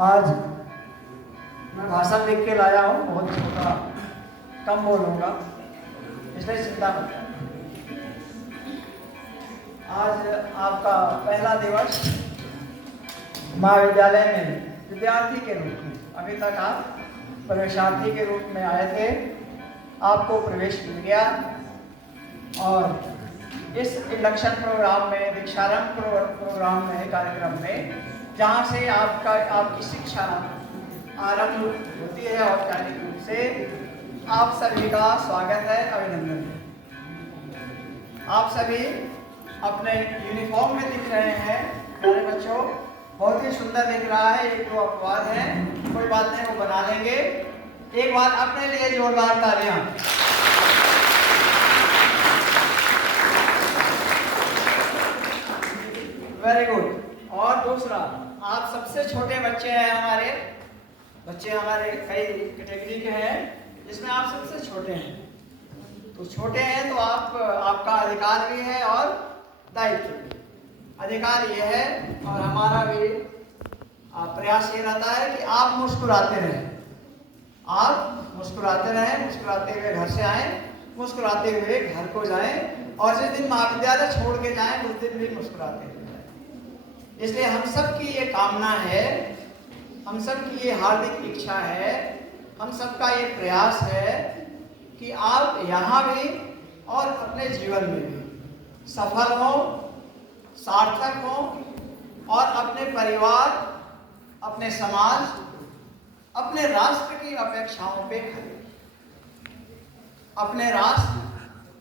आज मैं भाषण लिख के लाया हूँ, बहुत छोटा, कम बोलूँगा, इसलिए चिंता मत करें। आज आपका पहला दिवस महाविद्यालय में विद्यार्थी के रूप में, अभी तक आप प्रवेशार्थी के रूप में आए थे, आपको प्रवेश मिल गया और इस इंडक्शन प्रोग्राम में, दीक्षारंभ प्रोग्राम में, कार्यक्रम में, जहाँ से आपकी शिक्षा आरंभ होती है औपचारिक रूप से, आप सभी का स्वागत है, अभिनंदन है। आप सभी अपने यूनिफॉर्म में दिख रहे हैं मेरे बच्चों, बहुत ही सुंदर दिख रहा है। एक दो अपवाद हैं, कोई बात नहीं, वो बना लेंगे। एक बार अपने लिए जोरदार तालियां। Very good. और दूसरा, आप सबसे छोटे बच्चे हैं, हमारे कई कैटेगरी के हैं, जिसमें आप सबसे छोटे हैं। तो छोटे हैं तो आपका अधिकार भी है और दायित्व भी। अधिकार ये है और हमारा भी प्रयास ये रहता है कि आप मुस्कुराते रहें, मुस्कुराते हुए घर से आएं, मुस्कुराते हुए घर को जाएं और जिस दिन महाविद्यालय छोड़ के जाएं उस दिन भी मुस्कुराते हुए जाएं। इसलिए हम सब की ये कामना है, हम सब की ये हार्दिक इच्छा है, हम सबका ये प्रयास है कि आप यहाँ भी और अपने जीवन में भी सफल हो, सार्थक हो और अपने परिवार, अपने समाज, अपने राष्ट्र की अपेक्षाओं पे खरे। अपने राष्ट्र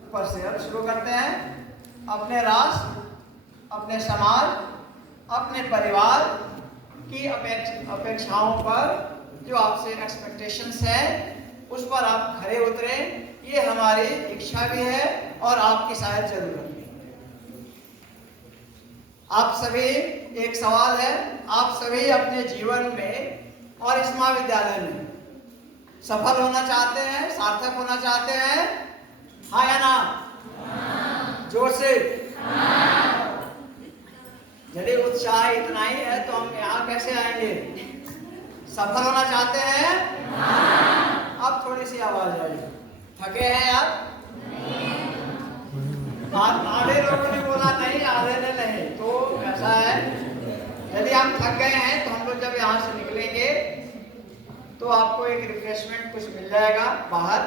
ऊपर से अब शुरू करते हैं। अपने राष्ट्र, अपने समाज, अपने परिवार की अपेक्षाओं पर जो आपसे एक्सपेक्टेशंस है, उस पर आप खरे उतरे। ये हमारी इच्छा भी है और आपकी शायद जरूरत भी है। आप सभी, एक सवाल है, आप सभी अपने जीवन में और इस महाविद्यालय में सफल होना चाहते हैं, सार्थक होना चाहते हैं? हाँ या ना? जोर से। यदि उत्साह इतना ही है तो हम यहाँ कैसे आएंगे? सफल होना चाहते हैं? अब थोड़ी सी आवाज आई। थके हैं आप? आधे लोगों ने बोला नहीं, आधे ने नहीं। तो ऐसा है, यदि आप थक गए हैं तो हम लोग जब यहाँ से निकलेंगे तो आपको एक रिफ्रेशमेंट कुछ मिल जाएगा बाहर,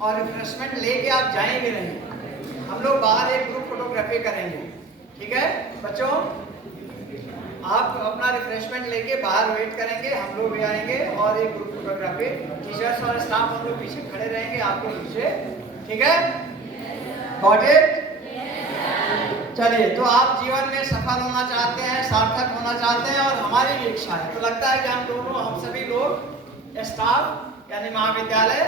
और रिफ्रेशमेंट लेके आप जाएंगे नहीं। हम लोग बाहर एक ग्रुप फोटोग्राफी करेंगे, ठीक है बच्चों? आप अपना रिफ्रेशमेंट लेके बाहर वेट करेंगे, हम लोग भी आएंगे और एक ग्रुप फोटोग्राफी, टीचर्स और स्टाफ हम लोग पीछे खड़े रहेंगे, आपके पीछे, ठीक है? Got it? चलिए, तो आप जीवन में सफल होना चाहते हैं, सार्थक होना चाहते हैं और हमारी भी इच्छा है। तो लगता है कि हम सभी लोग स्टाफ यानी महाविद्यालय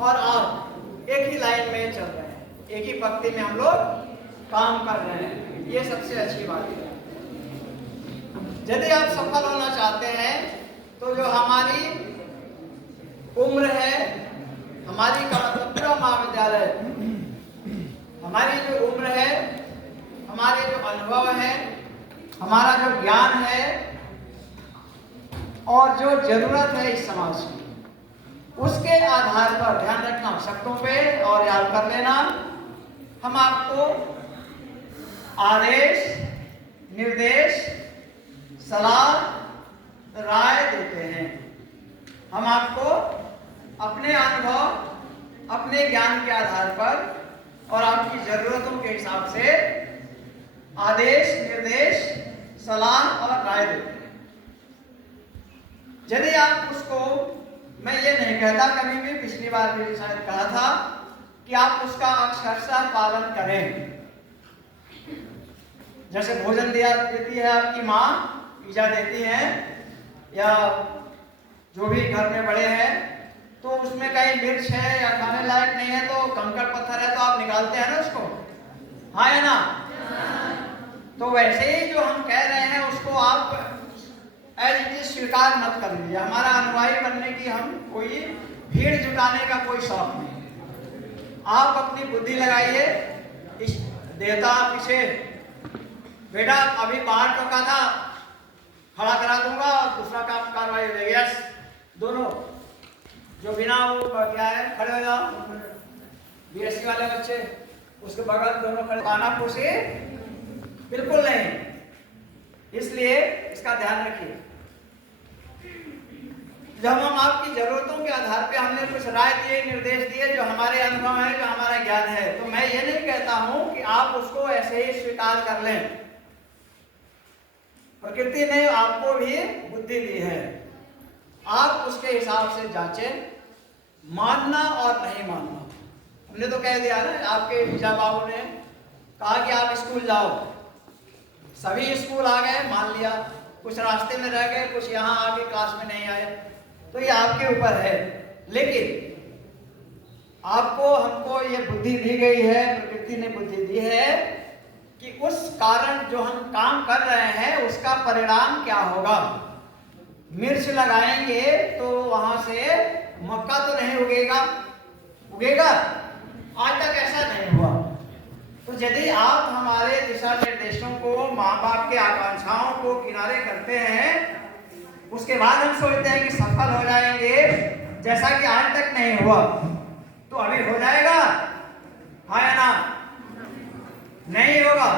और आप एक ही लाइन में चल रहे हैं, एक ही पंक्ति में हम लोग काम कर रहे हैं। ये सबसे अच्छी बात है। यदि आप सफल होना चाहते हैं तो जो हमारी उम्र है, हमारी का मतलब पूरा महाविद्यालय, हमारी जो उम्र है, हमारे जो अनुभव है, हमारा जो ज्ञान है और जो जरूरत है इस समाज की, उसके आधार पर ध्यान रखना, शब्दों पे और याद कर लेना, हम आपको आदेश, निर्देश, सलाह, राय देते हैं। हम आपको अपने अनुभव, अपने ज्ञान के आधार पर और आपकी जरूरतों के हिसाब से आदेश, निर्देश, सलाह और राय देते हैं। यदि आप उसको, मैं ये नहीं कहता, कभी भी पिछली बार भी शायद कहा था कि आप उसका अक्षरशः पालन करें। जैसे भोजन देती है आपकी माँ, पिज्जा देती है, या जो भी घर में बड़े हैं, तो उसमें कहीं मिर्च है या खाने लायक नहीं है तो कंकड़ पत्थर है तो आप निकालते हैं ना उसको, हाँ या ना? तो वैसे ही जो हम कह रहे हैं उसको आप एज इट इज स्वीकार मत कर लीजिए। हमारा अनुयायी बनने की हम कोई भीड़ जुटाने का कोई शौक नहीं। आप अपनी बुद्धि लगाइए, इस देवता पीछे बेटा अभी बाहर टोका था, खड़ा करा दूंगा और दूसरा काम दोनों जो बिना वो क्या है खड़े हो जाओ, बीएससी वाले बच्चे उसके बगल दोनों खड़े, काना फूसी बिल्कुल नहीं, इसलिए इसका ध्यान रखिए। जब हम आपकी जरूरतों के आधार पे हमने कुछ राय दिए, निर्देश दिए, जो हमारे अनुभव है, जो हमारा ज्ञान है, तो मैं ये नहीं कहता हूं कि आप उसको ऐसे ही स्वीकार कर लें। प्रकृति ने आपको भी बुद्धि दी है, आप उसके हिसाब से जांचें, मानना और नहीं मानना। हमने तो कह दिया ना, आपके जीजा बाबू ने कहा कि आप स्कूल जाओ, सभी स्कूल आ गए, मान लिया, कुछ रास्ते में रह गए, कुछ यहाँ आके क्लास में नहीं आए, तो ये आपके ऊपर है। लेकिन आपको हमको ये बुद्धि दी गई है, प्रकृति ने बुद्धि दी है कि उस कारण जो हम काम कर रहे हैं उसका परिणाम क्या होगा। मिर्च लगाएंगे तो वहां से मक्का तो नहीं उगेगा, उगेगा? आज तक ऐसा नहीं हुआ। तो यदि आप हमारे दिशा निर्देशों को, माँ बाप के आकांक्षाओं को किनारे करते हैं, उसके बाद हम सोचते हैं कि सफल हो जाएंगे, जैसा कि आज तक नहीं हुआ, तो अभी हो जाएगा? हाँ या ना? नहीं होगा।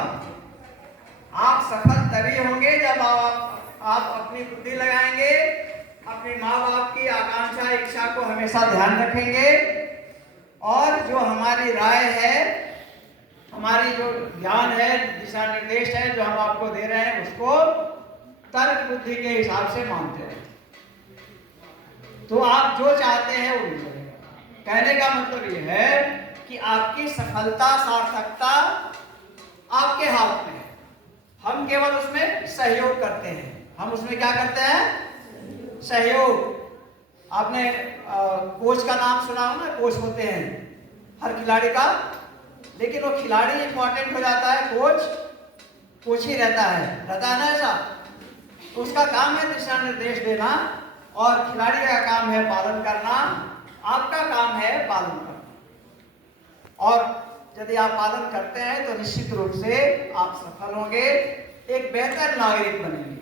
आप सफल तभी होंगे जब आप अपनी बुद्धि लगाएंगे, अपने माँ बाप की आकांक्षा, इच्छा को हमेशा ध्यान रखेंगे, और जो हमारी राय है, हमारी जो ज्ञान है, दिशा निर्देश है जो हम आपको दे रहे हैं, उसको तर्क बुद्धि के हिसाब से मानते हैं, तो आप जो चाहते हैं वो मिल जाएगा। कहने का मतलब ये है कि आपकी सफलता, सार्थकता आपके हाथ में है, हम केवल उसमें सहयोग करते हैं। हम उसमें क्या करते हैं? सहयोग। आपने कोच का नाम सुना हो ना, कोच होते हैं हर खिलाड़ी का, लेकिन वो खिलाड़ी इंपॉर्टेंट हो जाता है, कोच ही रहता है ना ऐसा। उसका काम है दिशा निर्देश देना, और खिलाड़ी का काम है पालन करना, आपका काम है पालन करना। और यदि आप पालन करते हैं तो निश्चित रूप से आप सफल होंगे, एक बेहतर नागरिक बनेंगे,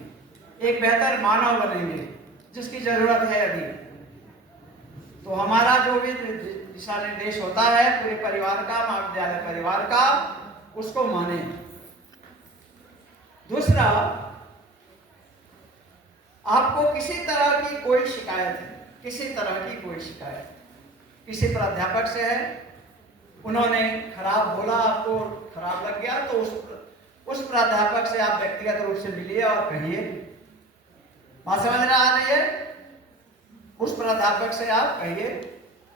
एक बेहतर मानव बनेंगे, जिसकी जरूरत है अभी। तो हमारा जो भी दिशा निर्देश होता है पूरे परिवार का, महाविद्यालय परिवार का, उसको माने। दूसरा, आपको किसी तरह की कोई शिकायत है, किसी तरह की कोई शिकायत किसी प्राध्यापक से है, उन्होंने खराब बोला, आपको खराब लग गया, तो उस प्राध्यापक से आप व्यक्तिगत रूप से मिलिए और कहिए। बात समझ में आ रही है? उस प्राध्यापक से आप कहिए,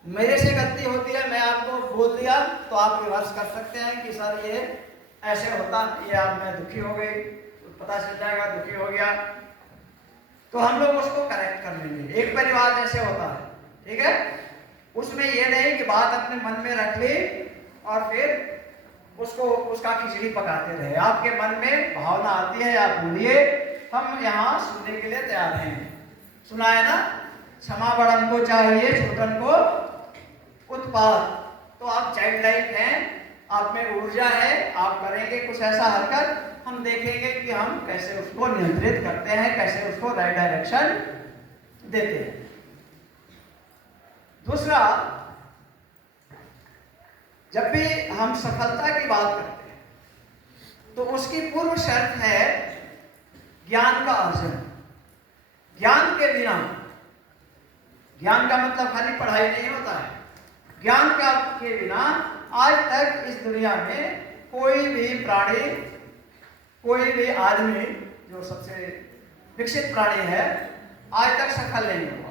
मेरे से गलती होती है, मैं आपको बोल दिया, तो आप रिवर्स कर सकते हैं कि सर ये ऐसे होता, ये आप मैं दुखी हो गई, तो पता चल जाएगा दुखी हो गया, तो हम लोग उसको करेक्ट कर लेंगे। एक परिवार जैसे होता है, ठीक है? उसमें ये नहीं कि बात अपने मन में रख ली और फिर उसका खिचड़ी पकाते रहे। आपके मन में भावना आती है, आप बोलिए, हम यहाँ सुनने के लिए तैयार हैं। सुना है ना, क्षमा बड़न को चाहिए, छोटन को उत्पाद। तो आप चाइल्ड लाइक हैं, आप में ऊर्जा है, आप करेंगे कुछ ऐसा हरकत, हम देखेंगे कि हम कैसे उसको नियंत्रित करते हैं, कैसे उसको राइट डायरेक्शन देते हैं। दूसरा, जब भी हम सफलता की बात करते हैं तो उसकी पूर्व शर्त है ज्ञान का अर्जन। ज्ञान के बिना, ज्ञान का मतलब खाली पढ़ाई नहीं होता है, ज्ञान का के बिना आज तक इस दुनिया में कोई भी प्राणी, कोई भी आदमी जो सबसे विकसित प्राणी है, आज तक सफल नहीं हुआ।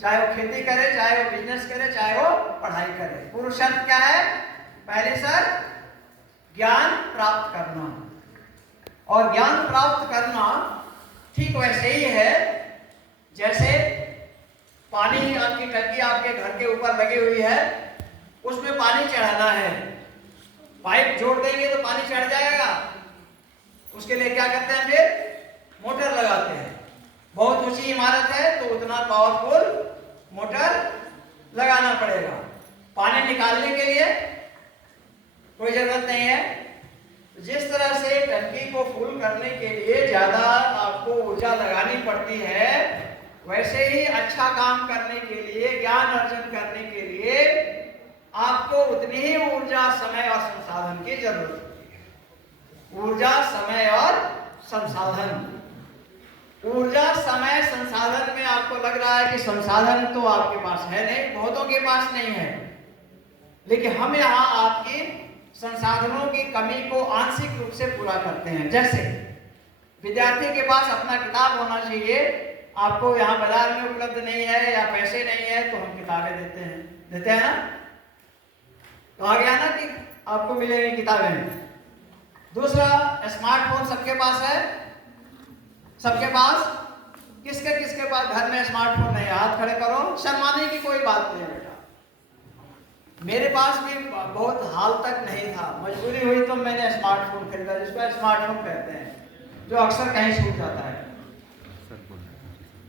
चाहे वो खेती करे, चाहे वो बिजनेस करे, चाहे वो पढ़ाई करे। पूर्व शर्त क्या है? पहली शर्त ज्ञान प्राप्त करना। और ज्ञान प्राप्त करना ठीक वैसे ही है जैसे पानी, आपकी टंकी आपके घर के ऊपर लगी हुई है, उसमें पानी चढ़ाना है, पाइप जोड़ देंगे तो पानी चढ़ जाएगा। उसके लिए क्या करते हैं? फिर मोटर लगाते हैं। बहुत ऊंची इमारत है तो उतना पावरफुल मोटर लगाना पड़ेगा। पानी निकालने के लिए कोई जरूरत नहीं है। जिस तरह से टंकी को फुल करने के लिए ज्यादा आपको ऊर्जा लगानी पड़ती है, वैसे ही अच्छा काम करने के लिए, ज्ञान अर्जन करने के लिए आपको उतनी ही ऊर्जा, समय और संसाधन की जरूरत होती है। ऊर्जा, समय और संसाधन। ऊर्जा, समय, संसाधन में आपको लग रहा है कि संसाधन तो आपके पास है नहीं, बहुतों के पास नहीं है, लेकिन हम यहाँ आपकी संसाधनों की कमी को आंशिक रूप से पूरा करते हैं। जैसे विद्यार्थी के पास अपना किताब होना चाहिए, आपको यहाँ बाजार में उपलब्ध नहीं है या पैसे नहीं है तो हम किताबें देते हैं ना, कहा गया ना कि आपको मिलेगी किताबें। दूसरा, स्मार्टफोन सबके पास है, सबके पास। किसके किसके पास घर में स्मार्टफोन नहीं है? हाथ खड़े करो। शर्माने की कोई बात नहीं है बेटा। मेरे पास भी बहुत हाल तक नहीं था, मजबूरी हुई तो मैंने स्मार्टफोन खरीदा, जिसको स्मार्टफोन कहते हैं, जो अक्सर कहीं छूट जाता है।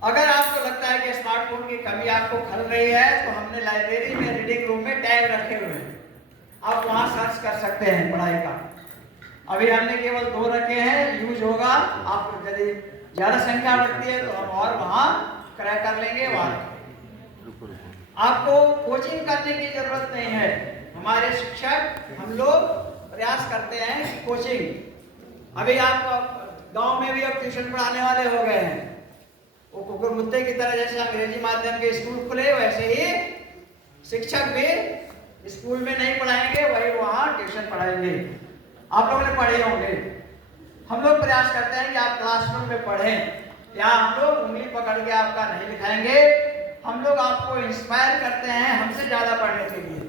अगर आपको लगता है कि स्मार्टफोन की कमी आपको खल रही है तो हमने लाइब्रेरी में, रीडिंग रूम में टैग रखे हुए हैं, आप वहां सर्च कर सकते हैं पढ़ाई का। अभी हमने केवल 2 रखे हैं, यूज होगा। आप यदि ज्यादा संख्या बढ़ती है तो हम और वहां क्रैक कर लेंगे। वहां आपको कोचिंग करने की जरूरत नहीं है। हमारे शिक्षक, हम लोग प्रयास करते हैं कि कोचिंग, अभी आप गांव में भी अब ट्यूशन पढ़ाने वाले हो गए हैं। वो कुकुर मुत्ते की तरह जैसे अंग्रेजी माध्यम के स्कूल खुले, वैसे ही शिक्षक भी स्कूल में नहीं पढ़ाएंगे, वही वहां ट्यूशन पढ़ाएंगे। आप लोगों ने पढ़े होंगे। हम लोग प्रयास करते हैं कि आप क्लासरूम में पढ़ें। यहाँ हम लोग उंगली पकड़ के आपका नहीं लिखाएंगे, हम लोग आपको इंस्पायर करते हैं हमसे ज्यादा पढ़ने के लिए।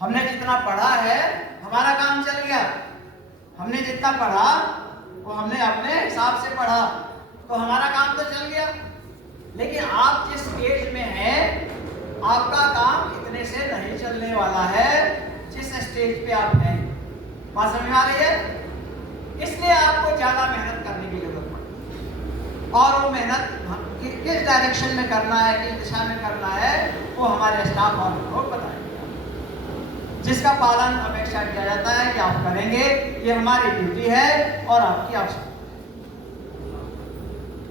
हमने जितना पढ़ा है हमारा काम चल गया, हमने जितना पढ़ा वो हमने अपने हिसाब से पढ़ा तो हमारा काम तो चल गया। लेकिन आप जिस स्टेज में हैं, आपका काम इतने से नहीं चलने वाला है जिस स्टेज पे आप हैं। बात समझ में आ रही है? इसलिए आपको ज्यादा मेहनत करने की जरूरत पड़ती है, और वो मेहनत किस डायरेक्शन में करना है, किस दिशा में करना है, वो हमारे स्टाफ और लोग बताएंगे, जिसका पालन अपेक्षा किया जाता है कि आप करेंगे। ये हमारी ड्यूटी है और आपकी आवश्यकता।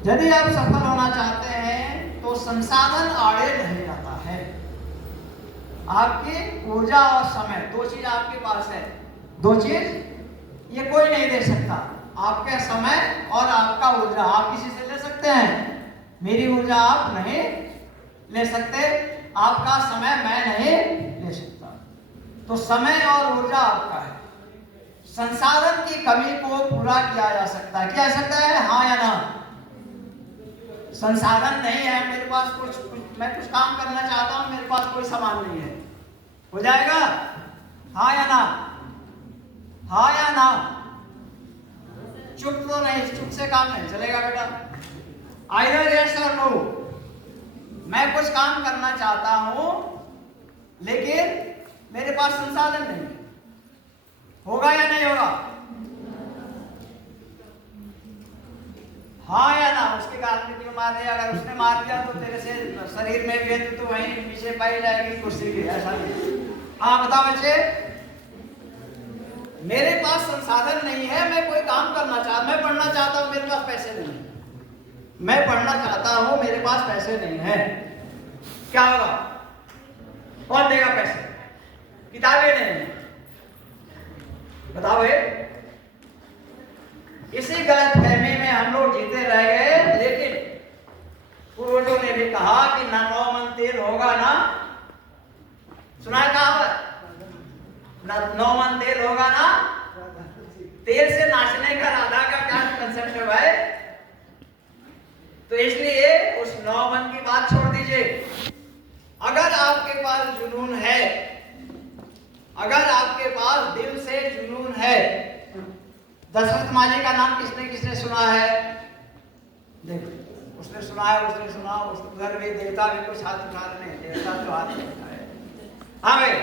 यदि आप सफल होना चाहते हैं तो संसाधन आड़े नहीं जाता है। आपकी ऊर्जा और समय, 2 चीज आपके पास है। 2 चीज ये कोई नहीं दे सकता, आपका समय और आपका ऊर्जा। आप किसी से ले सकते हैं, मेरी ऊर्जा आप नहीं ले सकते, आपका समय मैं नहीं ले सकता। तो समय और ऊर्जा आपका है। संसाधन की कमी को पूरा किया जा सकता है। क्या जा सकता है? हाँ या ना? संसाधन नहीं है मेरे पास, मैं कुछ काम करना चाहता हूं, मेरे पास कोई सामान नहीं है, हो जाएगा? हाँ या ना? हाँ या ना? चुप तो नहीं, चुप से काम नहीं चलेगा बेटा। आइदर यस और नो। मैं कुछ काम करना चाहता हूं लेकिन मेरे पास संसाधन नहीं, होगा या नहीं होगा? हाँ या ना? उसके कारण क्यों मार दिया? अगर उसने मार दिया तो तेरे से शरीर में भी तो वहीं पीछे पाई जाएगी कुर्सी की, ऐसा नहीं। हाँ बताओ बच्चे, मेरे पास संसाधन नहीं है, मैं कोई काम करना चाहता, मैं पढ़ना चाहता हूं, मेरे पास पैसे नहीं है। मैं पढ़ना चाहता हूं, मेरे पास पैसे नहीं है, क्या होगा? कौन देगा पैसे? किताबें नहीं, बताओ भाई। इसी गलतफहमी में हम लोग जीते रह गए। लेकिन पूर्वजों ने भी कहा कि ना 9 मन तेल होगा ना, सुना है कहावत? ना 9 मन तेल होगा ना, तेल से नाचने का राधा का क्या कंसेप्ट है भाई? तो इसलिए उस 9 मन की बात छोड़ दीजिए। अगर आपके पास जुनून है, अगर आपके पास दिल से जुनून है। दशरथ मांझी का नाम किसने किसने सुना है? देखो, उसने सुना है, उसने सुना, उधर भी देवता भी कुछ हाथ उठा रहे हैं, देवता तो हाथ नहीं उठाए। हाँ भाई,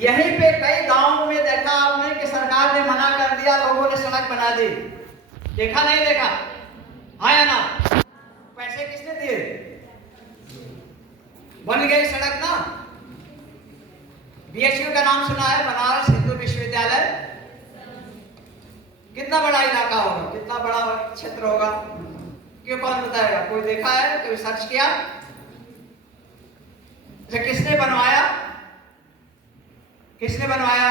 यहीं पे कई गांवों में देखा आपने कि सरकार ने मना कर दिया, लोगों ने सड़क बना दी। देखा नहीं देखा? हाँ या ना? पैसे किसने दिए? बन गई सड़क ना। बीएचयू का नाम सुना है, बनारस हिंदू विश्वविद्यालय। कितना बड़ा इलाका होगा, कितना बड़ा क्षेत्र होगा, ये कौन बताएगा? कोई देखा है, कोई सर्च किया? किसने बनवाया? किसने बनवाया?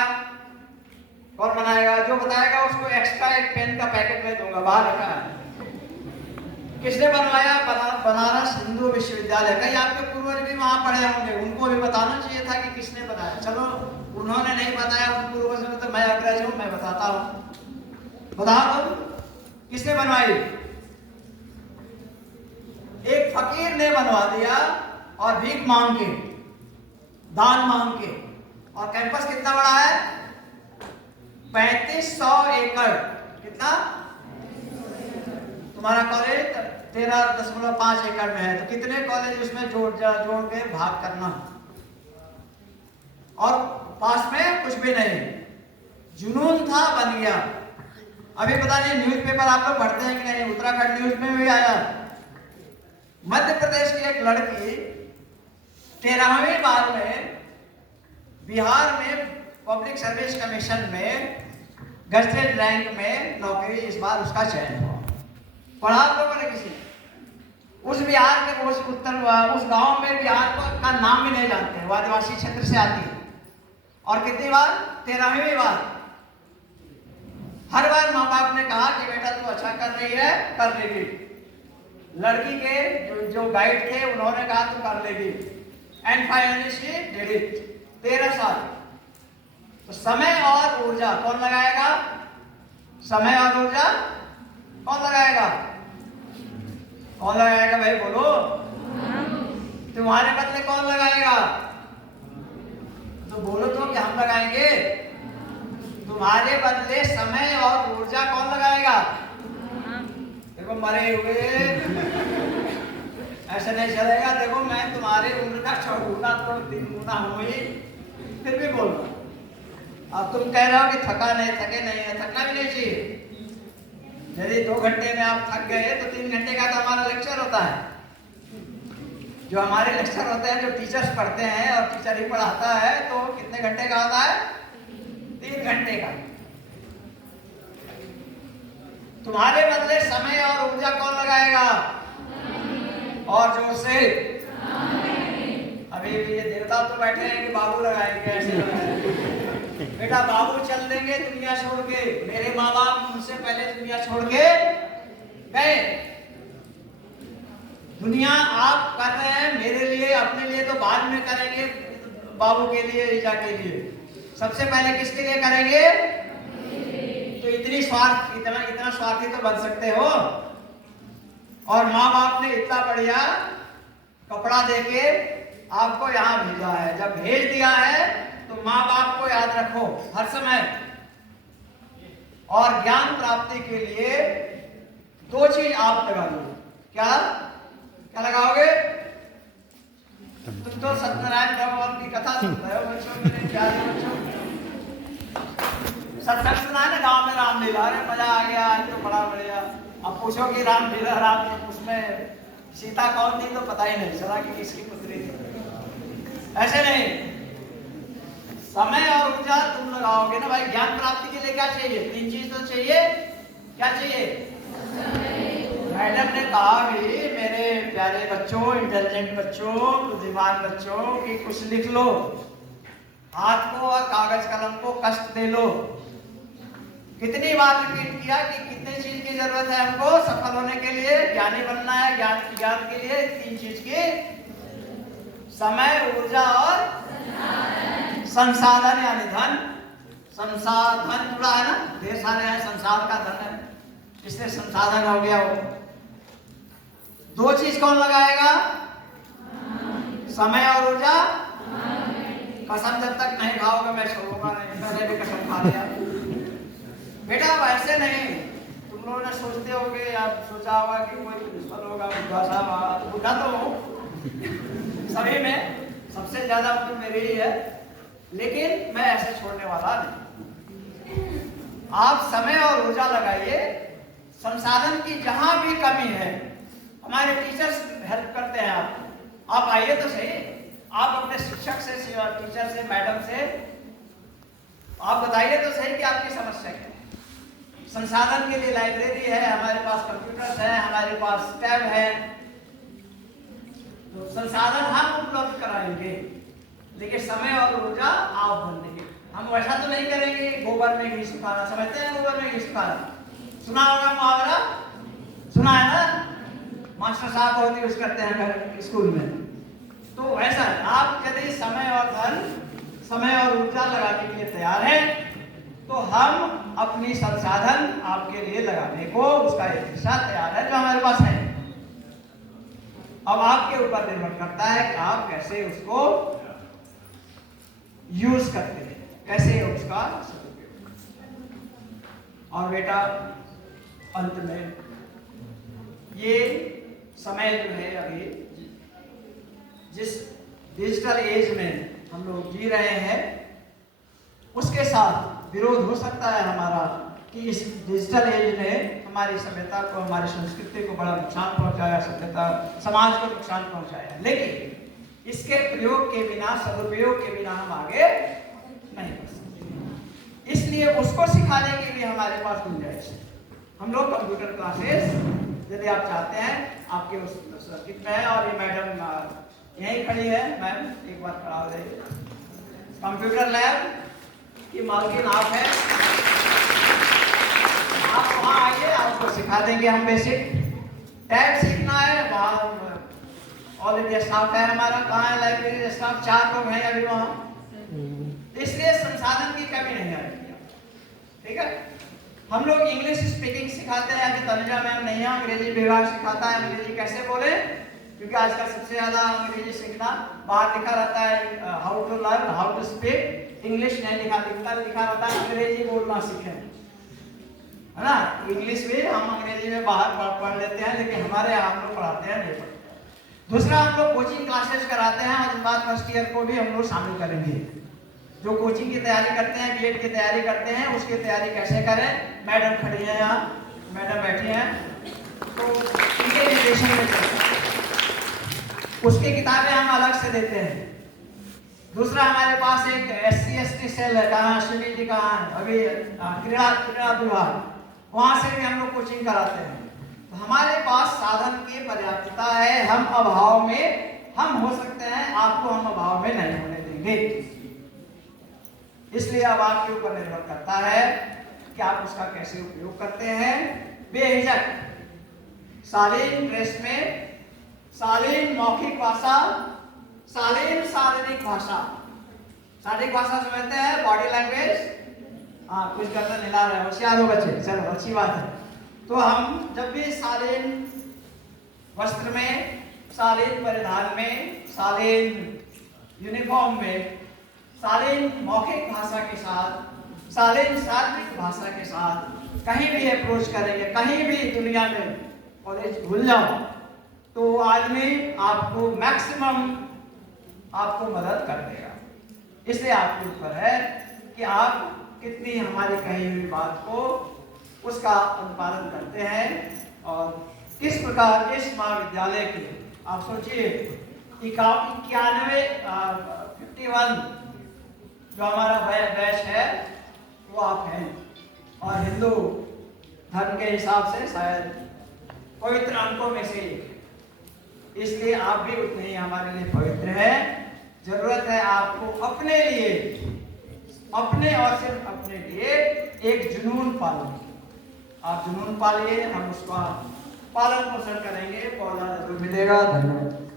कौन बनाएगा? जो बताएगा उसको एक्स्ट्रा एक पेन का पैकेट में दूंगा, बाहर रखा है। किसने बनवाया? बनारस हिंदू विश्वविद्यालय। कहीं आपके पूर्वज भी वहां पढ़े होंगे, उनको भी बताना चाहिए था कि किसने बनाया। चलो उन्होंने नहीं बताया, उन पूर्वज ने, तो मैं अग्रज हूं, मैं बताता हूं। बताओ किसने बनवाई? एक फकीर ने बनवा दिया, और भीख मांग के, दान मांग के। और कैंपस कितना बड़ा है? 3500 एकड़। कितना? तुम्हारा कॉलेज 13.5 एकड़ में है, तो कितने कॉलेज उसमें जोड़ के भाग करना, और पास में कुछ भी नहीं। जुनून था, बन गया। अभी पता नहीं न्यूज़पेपर आप लोग पढ़ते हैं कि नहीं, उत्तराखंड न्यूज में भी आया, मध्य प्रदेश की एक लड़की 13वीं बार में बिहार में पब्लिक सर्विस कमीशन में गजेटेड रैंक में नौकरी, इस बार उसका चयन हुआ। पढ़ा आप लोगों ने किसी? उस बिहार के, उस गांव में बिहार का नाम भी नहीं जानते, वो आदिवासी क्षेत्र से आती है। और कितनी बार? 13वीं बार। हर बार माँ बाप ने कहा कि बेटा तू अच्छा कर रही है, कर लेगी। लड़की के जो गाइड थे उन्होंने कहा तू कर लेगी, and finally she did it. 13 साल। तो समय और ऊर्जा कौन लगाएगा? समय और ऊर्जा कौन लगाएगा? कौन लगाएगा भाई, बोलो। तुम्हारे बदले कौन लगाएगा? तो बोलो तो कि हम लगाएंगे। तुम्हारे बदले समय और ऊर्जा कौन लगाएगा? देखो मरे हुए ऐसे नहीं चलेगा। देखो मैं तुम्हारी उम्र का चौगुना तो 3 गुना हूं ही, फिर भी बोलो। अब तुम कह रहे हो कि थका नहीं, थके नहीं है, थकना भी नहीं चाहिए। यदि 2 घंटे में आप थक गए तो 3 घंटे का तो हमारा लेक्चर होता है। जो हमारे लेक्चर होते हैं, जो टीचर्स पढ़ते हैं और टीचर ही पढ़ाता है, तो कितने घंटे का होता है? 3 घंटे का। तुम्हारे बदले समय और ऊर्जा कौन लगाएगा? और जोर से। अभी ये देवता तो बैठे हैं कि बाबू लगाएंगे, ऐसे लगाएंगे। बेटा बाबू चल देंगे दुनिया छोड़ के। मेरे माँ बाप मुझसे पहले दुनिया छोड़ के गए। दुनिया आप कर रहे हैं मेरे लिए, अपने लिए तो बाद में करेंगे, बाबू के लिए, ईजा के लिए। सबसे पहले किसके लिए करेंगे? तो इतना स्वार्थी तो बन सकते हो। और माँ बाप ने इतना बढ़िया कपड़ा देके आपको यहाँ भेजा है। जब भेज दिया है तो माँ बाप को याद रखो हर समय। और ज्ञान प्राप्ति के लिए 2 चीज आप लगा लो। क्या क्या लगाओगे? तुम तो सत्यनारायण भगवान की कथा सुनते हो बच्चों, मेरे प्यारे बच्चों। सत्संग सुना है ना गाँव में रामलीला, अरे मजा आ गया, आज तो बड़ा बढ़िया। अब पूछो कि रामलीला उसमें सीता कौन थी तो पता ही नहीं चला कि किसकी पुत्री थी। ऐसे नहीं, समय और ऊर्जा तुम लगाओगे ना भाई। ज्ञान प्राप्ति के लिए क्या चाहिए? 3 चीज तो चाहिए। क्या चाहिए? मैडम ने कहा कि मेरे प्यारे बच्चों, इंटेलिजेंट बच्चों, बुद्धिमान बच्चों, कि कुछ लिख लो। हाथ को और कागज कलम को कष्ट दे लो। कितनी बार रिपीट किया कि कितने चीज की जरूरत है हमको सफल होने के लिए? ज्ञानी बनना है। ज्ञान के लिए 3 चीज की, समय, ऊर्जा और संसाधन, यानी धन। संसाधन जुड़ा है ना, ढेर सारे हैं, संसार का धन है, इसलिए संसाधन हो गया वो। 2 चीज कौन लगाएगा? समय और ऊर्जा। कसम जब तक नहीं खाओगे मैं छोड़ूंगा नहीं। मैंने भी कसम खा लिया बेटा। वैसे नहीं, तुम लोगों ने सोचते होगे, आप सोचा होगा कि कोई प्रिंसिपल होगा, बुढ़ा साहब। बुढ़ा तो हूँ सभी में, सबसे ज्यादा उम्र मेरी ही है, लेकिन मैं ऐसे छोड़ने वाला नहीं। आप समय और ऊर्जा लगाइए। संसाधन की जहां भी कमी है, हमारे टीचर्स हेल्प करते हैं। आप आइए तो सही, आप अपने शिक्षक से, टीचर से, मैडम से आप बताइए तो सही कि आपकी समस्या क्या है। संसाधन के लिए लाइब्रेरी है, हमारे पास कंप्यूटर्स है, हमारे पास टैब है, तो संसाधन हम उपलब्ध कराएंगे, लेकिन समय और ऊर्जा आप देंगे। हम वैसा तो नहीं करेंगे गोबर में घी सुखाना, समझते हैं गोबर में घी सुखाना, सुना होगा मुहावरा, सुना है ना, मास्टर साहब बहुत यूज करते हैं स्कूल में। तो ऐसा आप यदि समय और धन, समय और ऊर्जा लगाने के लिए तैयार हैं, तो हम अपनी संसाधन आपके लिए लगाने को उसका एक हिस्सा तैयार है जो हमारे पास है। अब आपके ऊपर निर्भर करता है कि आप कैसे उसको यूज करते हैं, कैसे उसका सदुपयोग। और बेटा अंत में ये समय जो है अभी जिस डिजिटल एज में हम लोग जी रहे हैं, उसके साथ विरोध हो सकता है हमारा कि इस डिजिटल एज ने हमारी सभ्यता को, हमारी संस्कृति को बड़ा नुकसान पहुंचाया, सभ्यता समाज को नुकसान पहुंचाया, लेकिन इसके प्रयोग के बिना, सदुपयोग के बिना हम आगे नहीं बढ़ सकते। इसलिए उसको सिखाने के लिए हमारे पास गुंजाइश है। हम लोग कंप्यूटर क्लासेस यदि आप चाहते हैं, आपके उस सर्किट में है, और ये मैडम यहीं खड़ी है, मैम एक बार खड़ा हो जाइए। कंप्यूटर लैब की मालकिन आप हैं, आप वहाँ आइए, आपको सिखा देंगे हम बेसिक। टैब सीखना है, वहाँ ऑल इंडिया स्टाफ है हमारा। कहाँ है लाइब्रेरी स्टाफ? 4 लोग हैं अभी वहाँ, इसलिए संसाधन की कमी नहीं आएगी। ठीक है, हम लोग इंग्लिश स्पीकिंग सिखाते हैं, अभी तनुजा मैम नहीं है, अंग्रेजी विभाग सिखाता है अंग्रेजी कैसे बोले, क्योंकि आजकल सबसे ज्यादा अंग्रेजी सीखना बाहर लिखा रहता है, how to learn, how to speak, English नहीं लिखा रहता है, अंग्रेजी बोलना सीखें, है ना। इंग्लिश भी हम अंग्रेजी में बाहर पढ़ लेते हैं, लेकिन हमारे यहाँ हम लोग पढ़ाते हैं नहीं पढ़ते। दूसरा, हम लोग कोचिंग क्लासेस कराते हैं, और इस बार फर्स्ट ईयर को भी हम लोग शामिल करेंगे। जो कोचिंग की तैयारी करते हैं, बीएड की तैयारी करते हैं, उसकी तैयारी कैसे करें, मैडम खड़ी है यहाँ, मैडम बैठी हैं, तो उनके निर्देशन में चलते हैं। उसकी किताबें हम अलग से देते हैं। दूसरा, हमारे पास एक SC/ST सेल है, कहाँ अश्विनी जी कहाँ है अभी, क्रीड़ा विभाग, वहाँ से भी हम लोग कोचिंग कराते हैं। तो हमारे पास साधन की पर्याप्तता है, हम अभाव में हम हो सकते हैं, आपको हम अभाव में नहीं होने देंगे। इसलिए अब आपके ऊपर निर्भर करता है कि आप उसका कैसे उपयोग करते हैं। बेहिचक शालीन ड्रेस में, शालीन मौखिक भाषा, शालीन शारीरिक भाषा। शारीरिक भाषा समझते हैं, बॉडी लैंग्वेज, हाँ कुछ गर्दन हिला रहे हैं, होशियार हो बच्चे, चलो अच्छी बात है। तो हम जब भी शालीन वस्त्र में, शालीन परिधान में, शालीन यूनिफॉर्म में, शालीन मौखिक भाषा के साथ, शालीन शारीरिक भाषा के साथ कहीं भी अप्रोच करेंगे, कहीं भी दुनिया में, कॉलेज भूल जाओ, तो आदमी आपको मैक्सिमम आपको मदद कर देगा। इसलिए आपके ऊपर है कि आप कितनी हमारी कही हुई बात को, उसका अनुपालन करते हैं। और किस प्रकार इस महाविद्यालय के, आप सोचिए 51 जो हमारा बैच है वो आप हैं, और हिंदू धर्म के हिसाब से शायद पवित्र अंकों में से, इसलिए आप भी उतने ही हमारे लिए पवित्र हैं। जरूरत है आपको अपने लिए, अपने और सिर्फ अपने लिए एक जुनून पालन। आप जुनून पालिए, हम उसका पालन पोषण करेंगे, पौधा जरूर मिलेगा। धन्यवाद।